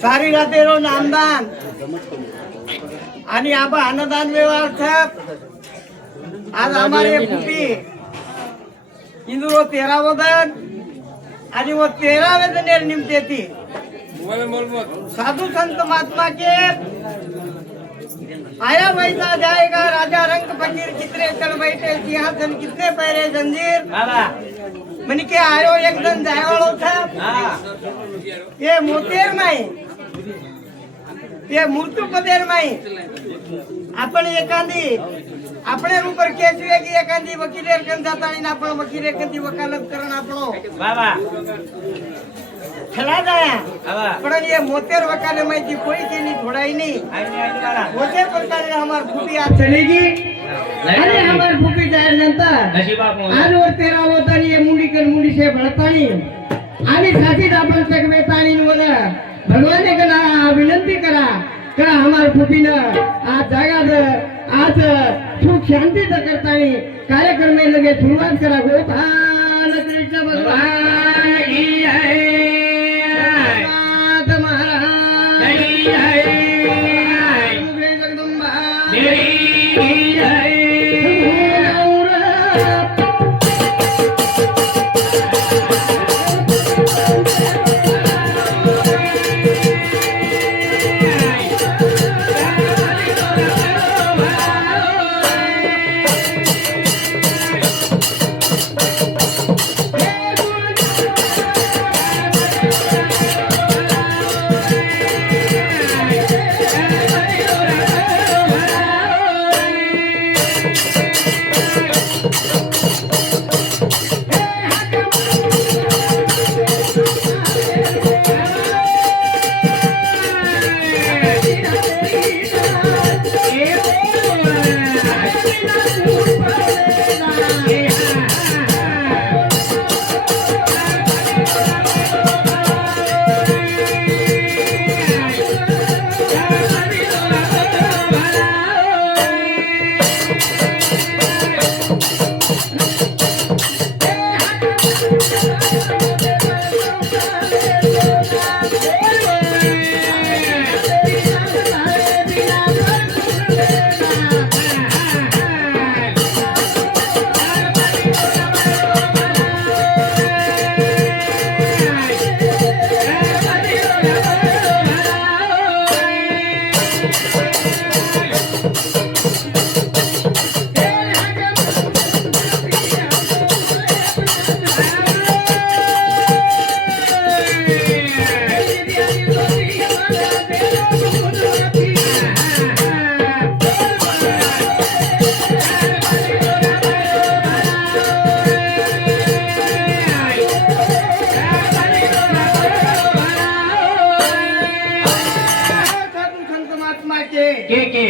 सारी रातेरो नामदान आणि आबा अन्नदान व्यवहार आज हमारे फुफी इंदुरो 13 वदन आणि वो 13 वेदनेर निमते थी साधु संत महात्मा के आया वैसा जाएगा राजा रंग फकीर कितने चढ़ बैठे सिंहासन कितने पैरे जंजीर म्हणे के आयो एक जण जायवाळो था ये मोतेर माई ये मृत्यू पदेर माई आपण एखादी આપણે ઉપર કેસ વેગી એકાદી વકીલે કન જાતાણી ના પણ વકીલે કદી વકાલત કરણ આપણો બાબા ખલા ગયા પણ એ મોતેર વકાલે માંથી કોઈ કેની થોડાઈ નહીં મોતેર વકાલે हमार फूफी आ चलेगी अरे हमार फूफी जाय नंतर आज वर 13 होतानी ये मुंडी से भळतानी आणि साथीत आपण सगळे ताणी वर भगवाने करा विनंती करा का हमार फूफी न आज जागा आज सुख शांति करतानी कार्यक्रम में लगे शुरुआत करा गोपाल कृष्ण भगवान की जय महाराज की जय जगदम्बा देवी की जय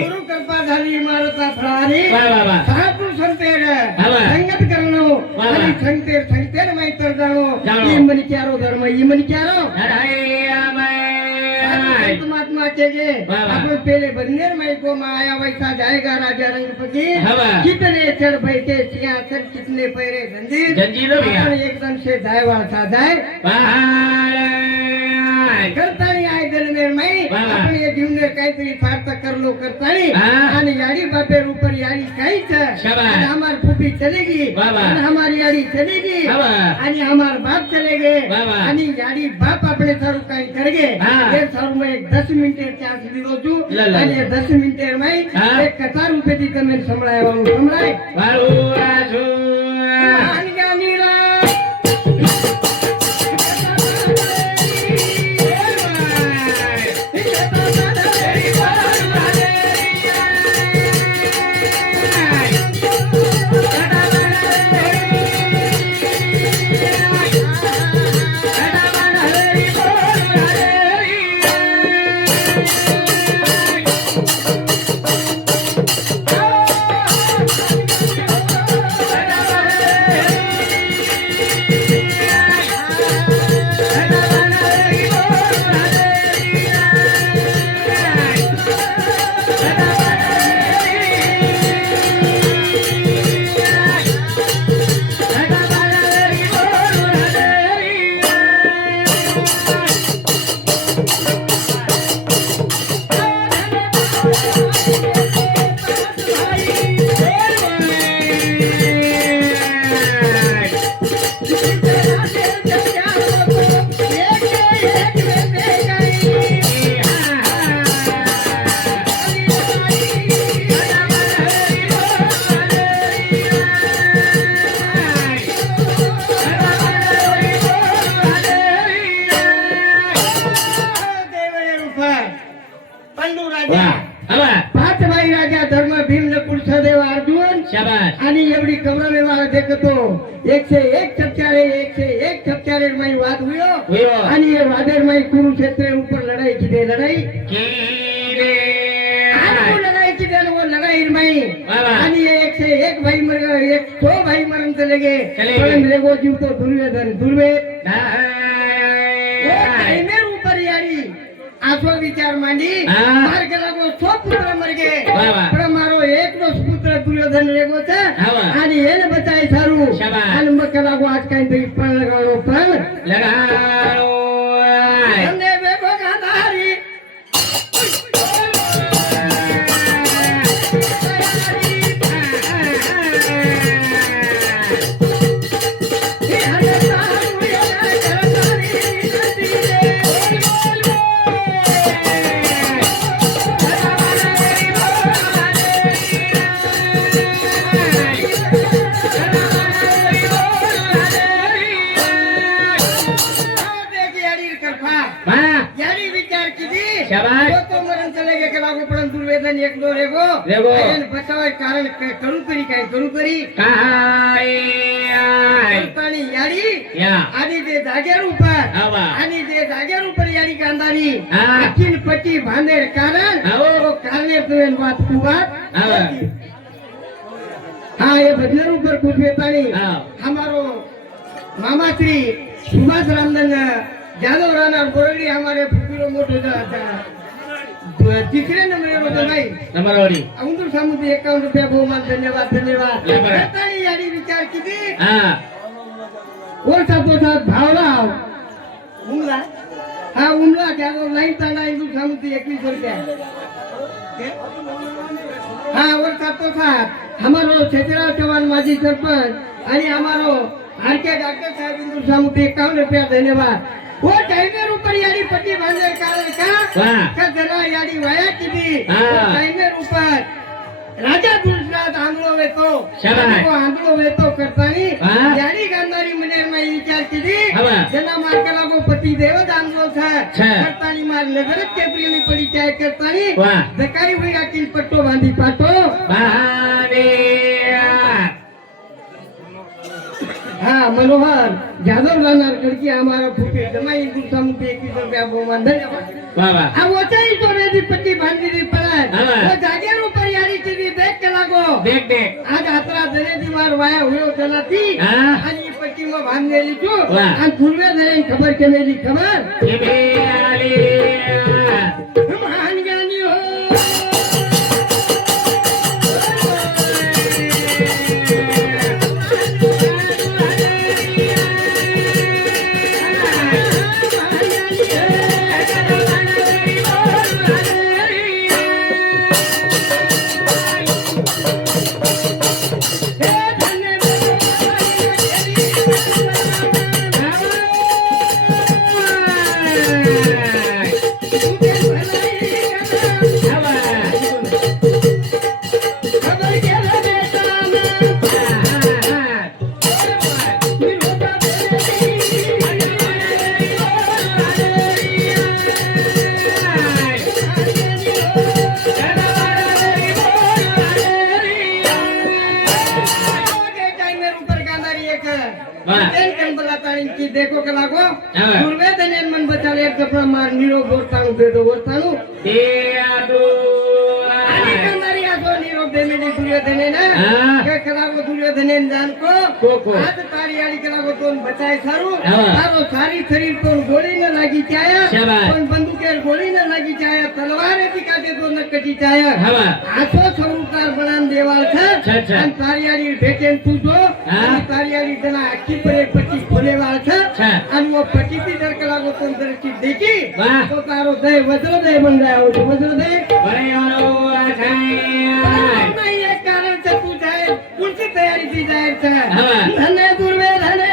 गुरु कृपा झाली इमारता फळारी साधू संतेर संगत करणो आणि संतेर मैत्र जाणो इमनी क्यारो धर्म इमनी क्यारो महात्मा के गे अपन पहले बंदेर मई को माया वैसा जाएगा राजा रंग फकीर कितने चढ़ बैठे सिंहासन कितने पैरे जंजीर एकदम से जायवाळ था जाय करतानी आय दलमेर माई आपण ये जीवने काहीतरी फारता करलो करतानी आणि याडी बापेर ऊपर याडी काहीच आणि हमार फूफी चलेगी आणि हमारी याडी चलेगी आणि हमार बाप चलेगे आणि याडी बाप अपने सारू काही करगे ये सारू में 10 मिनट चांस दिलो छु आणि 10 मिनट माई एक कथा रूपे दी तमे संभळाय वाळू संभळाय वाळू राजू आणि गानीरा राजा पाच भाई राजा धर्म भीम नकुल सहदेव अर्जुन शाबाश आणि एवढी कमरा वाला देखतो 101 छपचारे मई वाद हुयो आणि ये वादेर मई कुरुक्षेत्र ऊपर लड़ाई की दे लड़ाई लड़ाई की दे वो लड़ाई मई आणि ये 101 भाई मर गए 100 भाई मरण चले गए पण लेगो जीव तो दुर्वेद टाइमेर ऊपर यारी आसो विचार मांडी मार के लागो 100 पुत्र मर गए पण मारो एक नो पुत्र दुर्योधन रेगो छे आणि એને બચાય સારું અને મકે लागो आज કાઈ તો પણ લગાડો તમને બેગો ગાંધારી दुर्योधन एक दो रेगो बचावे कारण करू करी काय करू करी याडी आणि ते जागेर ऊपर आणि ते जागेर ऊपर याडी गांधारी अखिन पट्टी बांधेर कारण वो कारणे तुवेन बात कुवात हाँ ये बदलर ऊपर कुछ बेतानी हमारो मामा श्री सुभाष रामदन जादव राणा बोरडी हमारे फुकीरो मोटो तीसरे नंबर पर भाई नंबर वाली अंकुर सामुद्री 51 रुपया बहुमान धन्यवाद बतानी यारी विचार किती और साथ भावराव उमला हाँ उमला जादव लाइन ताना अंकुर सामुद्री 21 रुपया हाँ और साथ हमारो छेतराव चौहान माजी सरपंच आणि हमारो आरके डॉक्टर साहब अंकुर सामुद्री 51 रुपया धन्यवाद वो टाइमर ऊपर यारी पट्टी बांधने कारण का जरा यारी वाया किती टाइमर ऊपर राजा दुष्णात आंधळो वेतो को आंधळो वेतो करतानी यारी गांधारी मनेर में विचार किती जना मार्ग लागो पति देव आंधळो था करतानी मार नगरत के प्रेमी परिचय करतानी दकारी हुई किन पट्टो बांधी पाटो हाँ मनोहर जादव राणा लड़की हमारा फूटे जमाई गुस्सा मुझे 21 रुपया बहुमान धन्यवाद अब वो चाहिए तो रेडी पट्टी बांधी दी पड़ा वो जागे ऊपर यारी चीज़ देख के लागो देख आज आतरा दरे दीवार वाया हुए चला थी आज ये पट्टी में बांधने ली जो आज पूर्वे दरे खबर के मेरी खबर महान ज्ञानी हो देखो के लागो दुर्वेदन मन बचाले एक दफा मार नीरो बोरतानु दे दो बोरतानु दे आदो आनी कंदारी आदो नीरो दे मेनी दुर्योधन ना के कलागो दुर्योधन जान को हाथ तारी आड़ी कलागो तोन बचाए सारू तारो सारी शरीर को गोली न लागी चाया पण बंदूकेर गोली न लागी चाया तलवार एती काटे तो न कटी चाया आसो स्वरूपकार बनान देवाल छ अन तारी आड़ी भेटेन तुजो आणि तारी आड़ी जना आखी पर एक पट्टी खोलेवाल छ आणि वो पट्टी ती डर कलागो तोन दरची देखी तो तारो दय वज्र दय बन गया हो वज्र दय बड़े वालो आछाय नहीं एक कारण से तू जाए कुछ तैयारी की जाए छ धन्य दुर्वेधन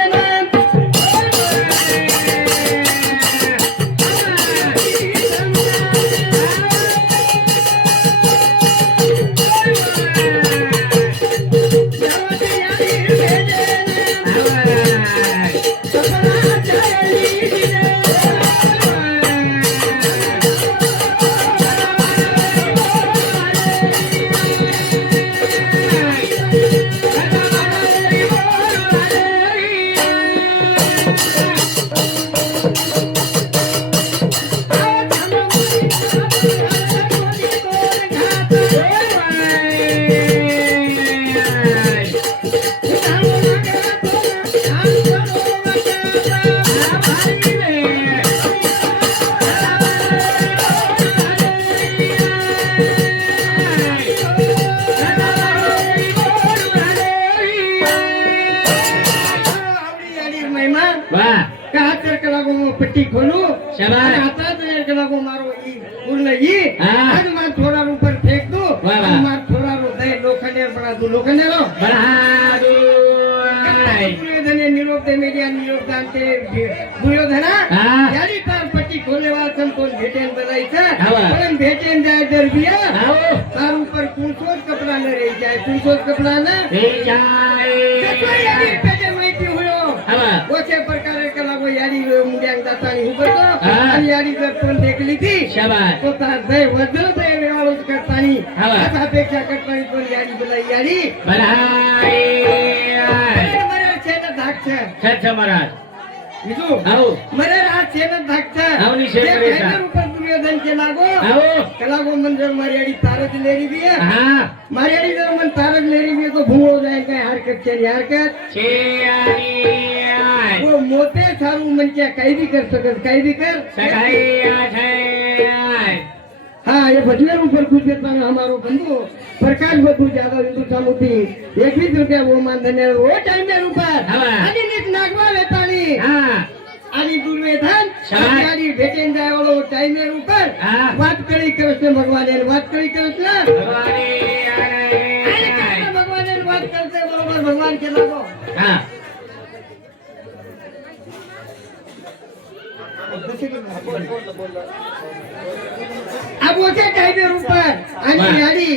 बोलू शाबाश. आता तो एक लागो मारो ई पूर्ण ई हाँ. आज मार थोड़ा ऊपर फेंक दो वाह, वाह. मार थोड़ा रो दे लोखंडे बना दो लोखंडे रो बहादुर दुर्योधने निरोप दे मेरी निरोप दानते दुर्योधना हाँ. यारी तार पट्टी खोले वाचन कोण भेटेन बनायचं हाँ. पण भेटेन जाय दरबिया आओ तार ऊपर कुंसोच कपड़ा न रही जाए कुंसोच कपड़ा न हे जाए पेटे माहिती हुयो हवा ओछे प्रकारे का लागो यारी मुंड्यांग दातानी हुबतो हाँ. आणि यारी जर कोण देखली ती शाबाश तो तार दय वज्र दय वेवाळूच करतानी हाँ. अपेक्षा करतानी कोण यारी बोला यारी बधाई मरे छेन धाकछ छठ महाराज बिजू आओ मरे रात छेन धाकछ आवनी शेर जे करेचा. भेटर ऊपर दुर्योधन के लागो आओ कलागो मंजर मारियाडी तारज लेरी भी है हाँ मारियाडी जर मन तारज लेरी भी है तो भूल जाए काय हरकत चली हरकत छे वो मोते थारू मन क्या काही भी कर सकत काही भी कर सकाळी आठाय हाँ ये बदले ऊपर कुछ देता है हमारो बंधु प्रकाश बधु ज्यादा हिंदू सामुती 21 रुपया वो मानधन्य वो टाइम में ऊपर हाँ. आणि नीट नागवा लेतानी हाँ आणि दुर्योधन शाबाश. गाडी भेटेन जाय वालो टाइम में ऊपर हाँ. वात कळी कृष्ण भगवान वात कळी कृष्ण भगवाने आणि कृष्ण भगवान वात करते बरोबर भगवान के लागो हाँ अब ओचे टाइम में ऊपर आणि हाँ. गाडी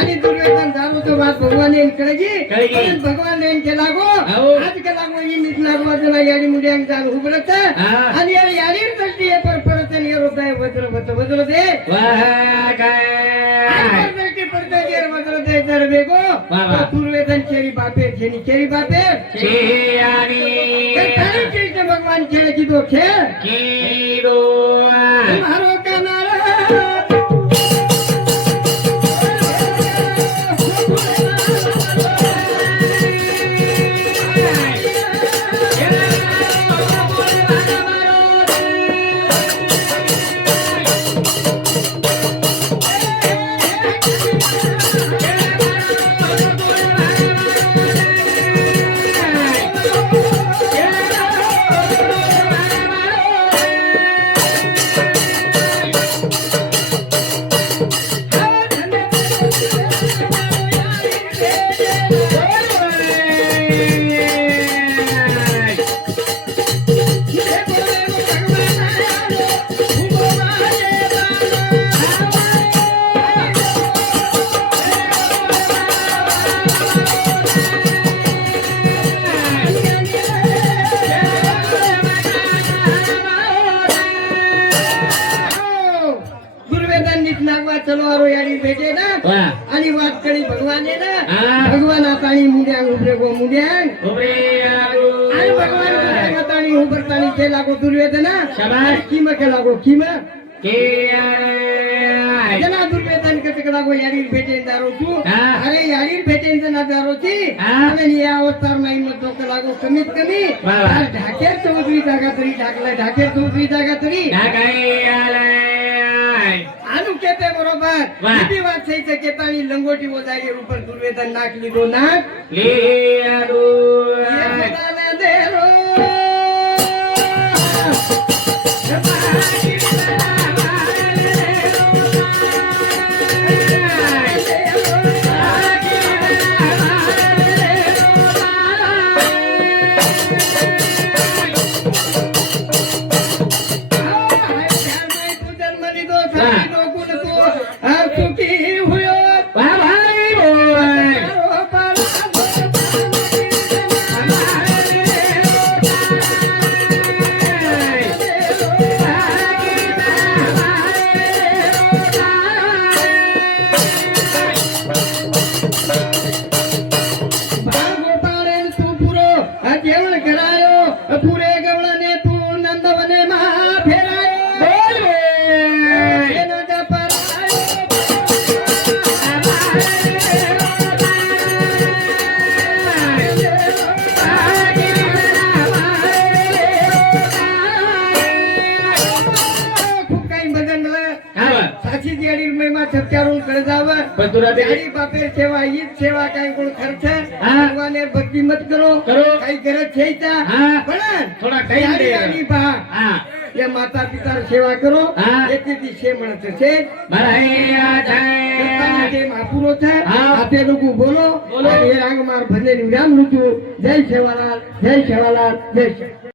आणि दुर्योधन जानो तो बात भगवान ने कळगी कळगी. पण भगवान ने के लागो आओ. आज के लागो ये नीट लागो जना याडी मुडियांग जान उबळत हाँ. आणि याडी दृष्टी ये पर परत ने रोताय वज्र दे वाह काय आणि दृष्टी पडते जे वज्र दे तर बेगो वाह, वाह. दुर्योधन चेरी बापे जेनी चेरी बापे छे आणि तर काय कृष्ण भगवान खेळ की तो खेळ किरो तुम्हारो कनारा दुर्योधन नीट नागवा चलो आरो याडी भेटे ना वाह आणि वाटकळी भगवान आहे ना हाँ. भगवान आतानी मुंड्यांग उभरे गो मुंड्यांग उबरे आणि भगवान मुंड्यांग आतानी उभरतानी के लागो दुर्योधना शाबाश. किम के लागो किम के आय जना दुर्योधन के लागो याडी भेटे दारो तू हाँ. अरे याडी भेटे ना दारो ती हाँ. आणि या अवतार नाही मत के लागो कमीत कमी वाह, वाह. ढाकेर चौधरी जागा तरी ढाकलाय ढाकेर चौधरी जागा तरी ना काय आलाय आनु केते बरोबर वाह. किती वाट सहीचं केतानी लंगोटी वजाली ऊपर दुर्योधन नाक लिदो नाक ले आरो ये बदाना दे रो वाह भाई बोल जेवण करायो पुरे गवळने तू नंदवने महा फेरायो नंद परायो खूप काही बदललं साक्षी येडी महिमा ठपक्यावरून कडे जावं बसुराते गाडी बापेर सेवा हीच सेवा काय कोण खर्च हा. भगवाने भक्ती मत करो करो. काही गरज छेता हा. पण थोडा time गाडी दे. गाडी पहा हा या माता पिता सेवा करो हा. येते ती शे म्हणत છે ભરાયા દત્તાના જાય જે મહાપુરો છે હા. આપે લોકો બોલો બોલો. અને એ રાગ માર ભજન વિરામ રૂચું જય સેવાલાલ જય સેવાલાલ જય સેવાલાલ